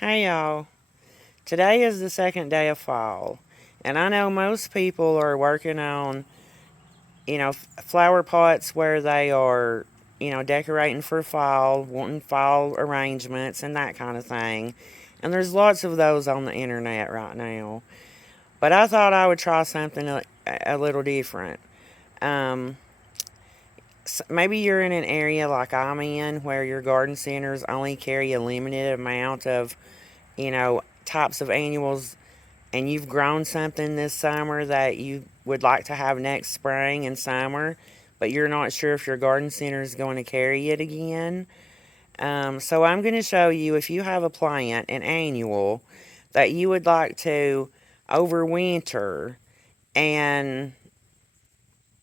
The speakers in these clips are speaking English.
Hey y'all, today is the second day of fall, and I know most people are working on, flower pots where they are, decorating for fall, wanting fall arrangements and that kind of thing. And there's lots of those on the internet right now. But I thought I would try something a little different. Um, Maybe you're in an area like I'm in where your garden centers only carry a limited amount of, types of annuals, and you've grown something this summer that you would like to have next spring and summer, but you're not sure if your garden center is going to carry it again. So I'm going to show you, if you have a plant, an annual, that you would like to overwinter and,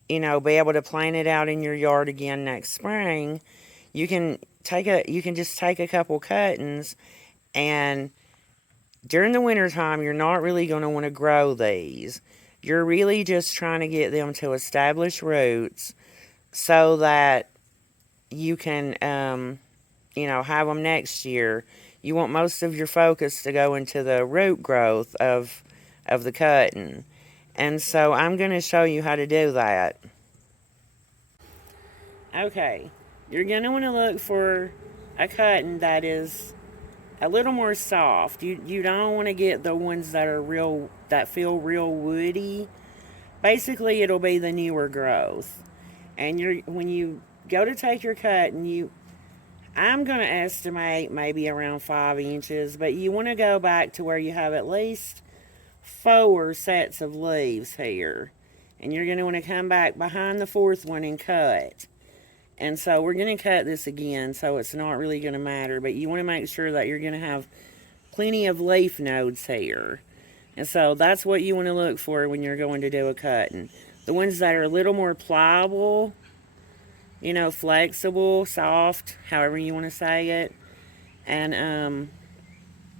be able to plant it out in your yard again next spring. You can just take a couple cuttings, and during the wintertime, you're not really going to want to grow these. You're really just trying to get them to establish roots so that you can, have them next year. You want most of your focus to go into the root growth of the cutting. And so I'm going to show you how to do that. Okay, you're going to want to look for a cutting that is a little more soft. You don't want to get the ones that feel real woody. Basically, it'll be the newer growth. And when you go to take your cut, and I'm going to estimate maybe around 5 inches, but you want to go back to where you have at least 4 sets of leaves here. And you're going to want to come back behind the fourth one and cut. And so we're going to cut this again, so it's not really going to matter, but you want to make sure that you're going to have plenty of leaf nodes here. And so that's what you want to look for when you're going to do a cutting. The ones that are a little more pliable, flexible, soft, however you want to say it. And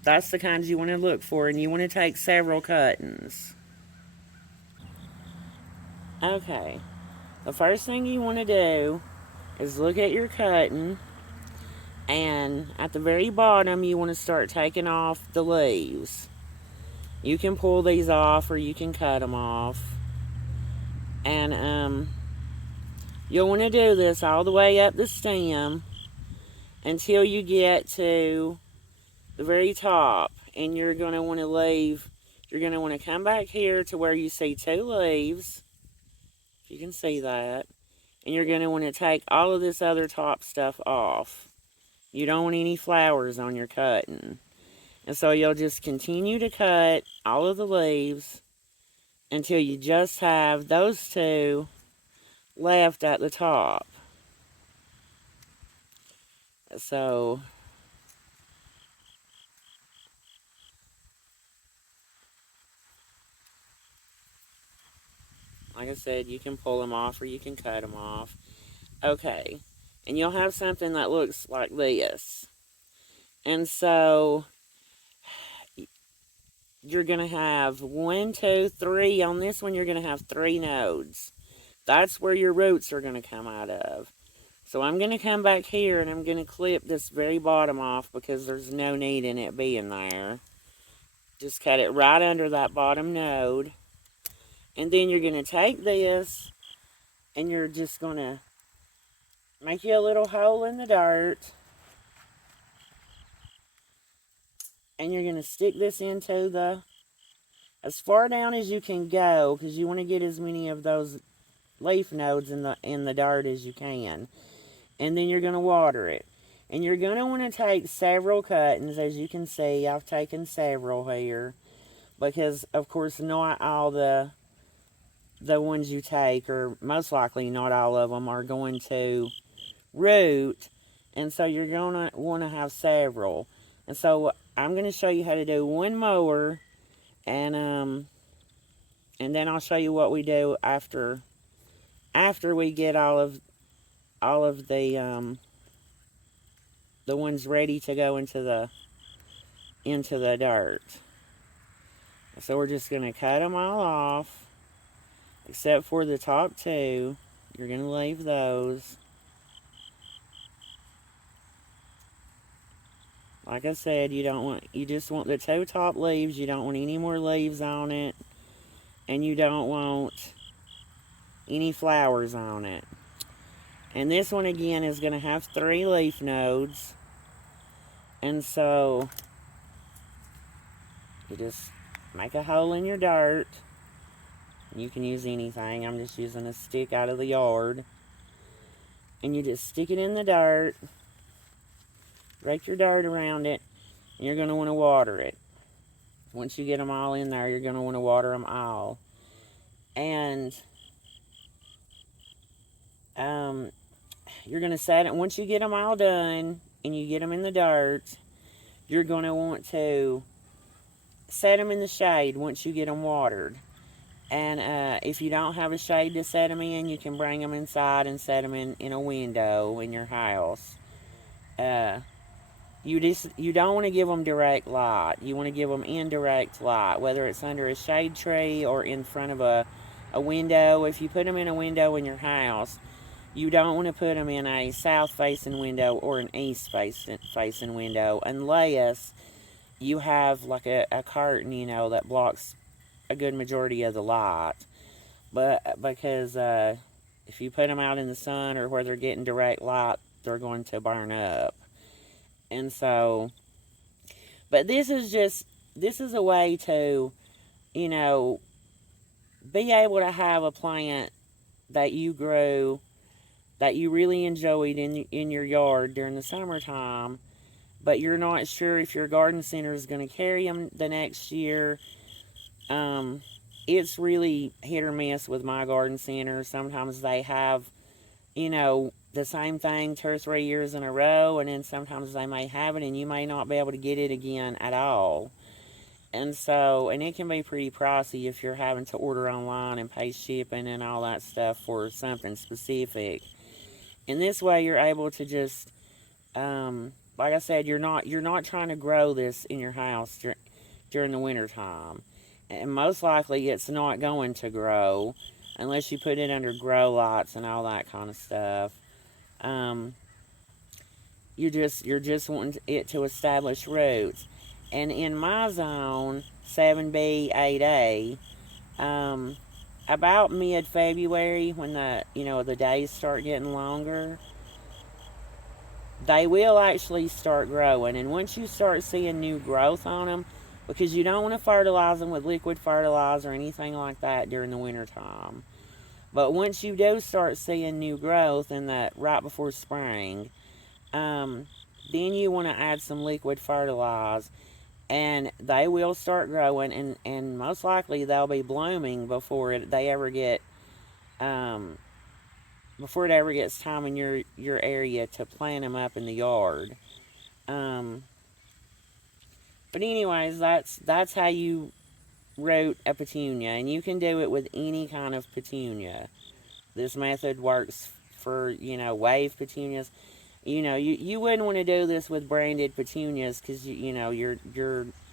that's the kinds you want to look for, and you want to take several cuttings. Okay, the first thing you want to do is look at your cutting, and at the very bottom you want to start taking off the leaves. You can pull these off or you can cut them off. And you'll want to do this all the way up the stem until you get to the very top. And you're going to want to come back here to where you see 2 leaves. If you can see that. And you're going to want to take all of this other top stuff off. You don't want any flowers on your cutting. And so you'll just continue to cut all of the leaves until you just have those 2 left at the top. So, like I said, you can pull them off or you can cut them off. Okay, and you'll have something that looks like this. And so, you're going to have 1, 2, 3. On this one, you're going to have 3 nodes. That's where your roots are going to come out of. So I'm going to come back here and I'm going to clip this very bottom off because there's no need in it being there. Just cut it right under that bottom node. And then you're going to take this and you're just going to make you a little hole in the dirt. And you're going to stick this into as far down as you can go, because you want to get as many of those leaf nodes in the dirt as you can. And then you're going to water it. And you're going to want to take several cuttings. As you can see, I've taken several here. Because, of course, not all the ones you take, or most likely not all of them, are going to root. And so you're going to want to have several. And so I'm going to show you how to do one mower. And then I'll show you what we do after we get all of the ones ready to go into the dirt. So we're just going to cut them all off, except for the top 2. You're going to leave those. Like I said, you just want the two top leaves. You don't want any more leaves on it. And you don't want any flowers on it. And this one again is going to have 3 leaf nodes. And so you just make a hole in your dirt. You can use anything. I'm just using a stick out of the yard. And you just stick it in the dirt. Rake your dirt around it. And you're going to want to water it. Once you get them all in there, you're going to want to water them all. And you're going to set it. Once you get them all done and you get them in the dirt, you're going to want to set them in the shade once you get them watered. And if you don't have a shade to set them in, you can bring them inside and set them in a window in your house. You don't want to give them direct light. You want to give them indirect light, whether it's under a shade tree or in front of a window. If you put them in a window in your house, you don't want to put them in a south-facing window or an east-facing window unless you have like a curtain, that blocks a good majority of the light. But because if you put them out in the sun or where they're getting direct light, they're going to burn up. And so, but this is a way to, be able to have a plant that you grew, that you really enjoyed in your yard during the summertime, but you're not sure if your garden center is going to carry them the next year. It's really hit or miss with my garden center. Sometimes they have, the same thing 2 or 3 years in a row, and then sometimes they may have it and you may not be able to get it again at all. And so, and it can be pretty pricey if you're having to order online and pay shipping and all that stuff for something specific. And this way you're able to just, like I said, you're not trying to grow this in your house during the winter time. And most likely it's not going to grow unless you put it under grow lights and all that kind of stuff. You're just wanting it to establish roots. And in my zone, 7B, 8A, about mid-February, when the days start getting longer, they will actually start growing. And once you start seeing new growth on them, because you don't want to fertilize them with liquid fertilizer or anything like that during the winter time. But once you do start seeing new growth in that right before spring, then you want to add some liquid fertilizer, and they will start growing, and most likely they'll be blooming before it ever gets time in your area to plant them up in the yard. But anyways, that's how you root a petunia, and you can do it with any kind of petunia. This method works for, wave petunias. You wouldn't want to do this with branded petunias because, you're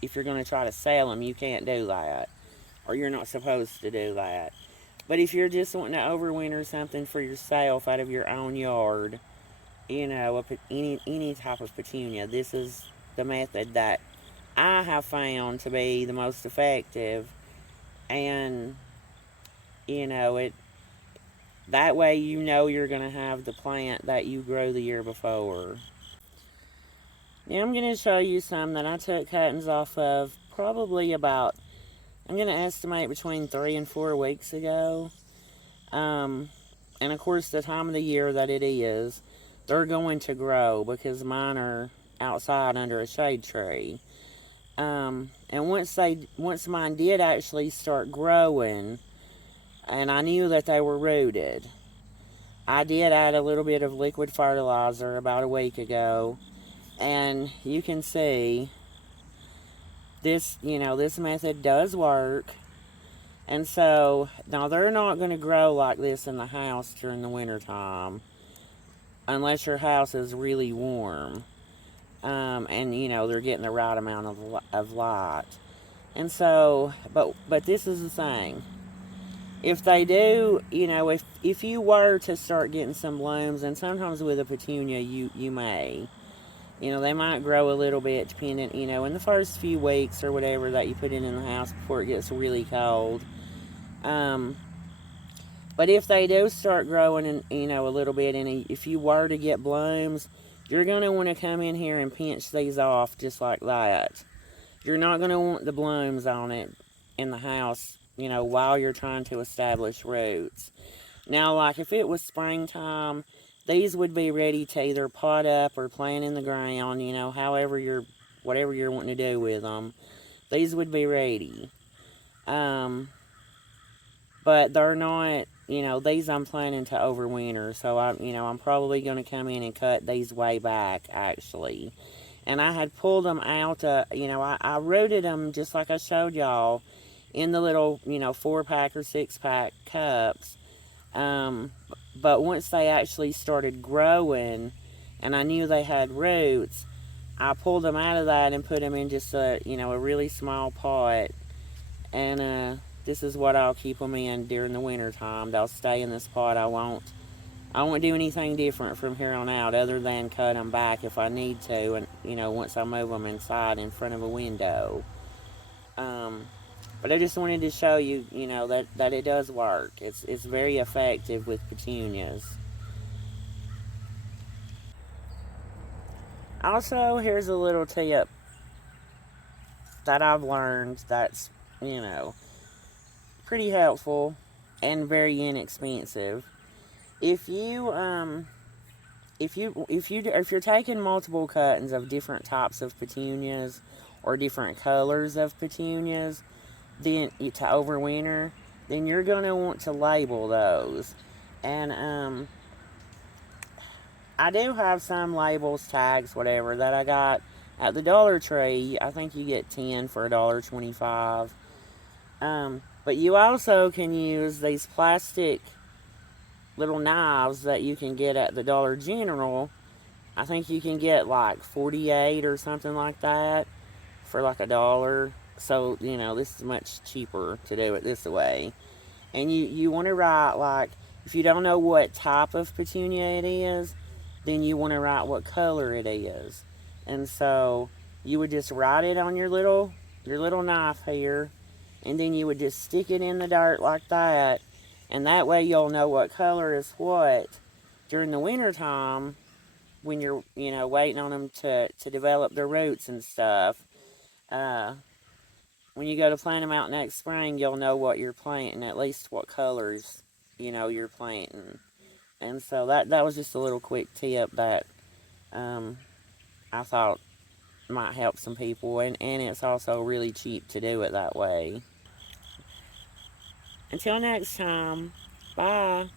if you're going to try to sell them, you can't do that. Or you're not supposed to do that. But if you're just wanting to overwinter something for yourself out of your own yard, any type of petunia, this is the method that I have found to be the most effective. And, it that way you're going to have the plant that you grew the year before. Now I'm going to show you some that I took cuttings off of probably about, I'm going to estimate between 3 and 4 weeks ago. And of course the time of the year that it is, they're going to grow because mine are outside under a shade tree. And once mine did actually start growing, and I knew that they were rooted, I did add a little bit of liquid fertilizer about a week ago, and you can see this method does work. And so now they're not going to grow like this in the house during the winter time unless your house is really warm, and they're getting the right amount of light. And so, but this is the thing. If they do, if you were to start getting some blooms, and sometimes with a petunia you may, They might grow a little bit depending, in the first few weeks or whatever that you put it in the house before it gets really cold. Um, but if they do start growing, a little bit, and if you were to get blooms, you're going to want to come in here and pinch these off just like that. You're not going to want the blooms on it in the house, while you're trying to establish roots. Now, like if it was springtime, these would be ready to either pot up or plant in the ground, whatever you're wanting to do with them. These would be ready. Um, but they're not, these I'm planning to overwinter. So I'm probably going to come in and cut these way back actually. And I had pulled them out, I rooted them just like I showed y'all in the little, 4-pack or 6-pack cups. Um, but once they actually started growing and I knew they had roots, I pulled them out of that and put them in just a really small pot. And this is what I'll keep them in during the winter time. They'll stay in this pot. I won't do anything different from here on out other than cut them back if I need to, and once I move them inside in front of a window. Um, but I just wanted to show you, that it does work. It's very effective with petunias. Also, here's a little tip that I've learned that's, you know, pretty helpful and very inexpensive. If you if you're taking multiple cuttings of different types of petunias or different colors of petunias, then to overwinter, then you're gonna want to label those. And I do have some labels, tags, whatever that I got at the Dollar Tree. I think you get 10 for $1.25. But you also can use these plastic little knives that you can get at the Dollar General. I think you can get like 48 or something like that for like $1. So, this is much cheaper to do it this way. And you want to write, like, if you don't know what type of petunia it is, then you want to write what color it is. And so you would just write it on your little knife here, and then you would just stick it in the dirt like that, and that way you'll know what color is what during the winter time when you're waiting on them to develop their roots and stuff. Uh, when you go to plant them out next spring, you'll know what you're planting, at least what colors you're planting. And so that was just a little quick tip that um, I thought might help some people, and it's also really cheap to do it that way. Until next time, bye.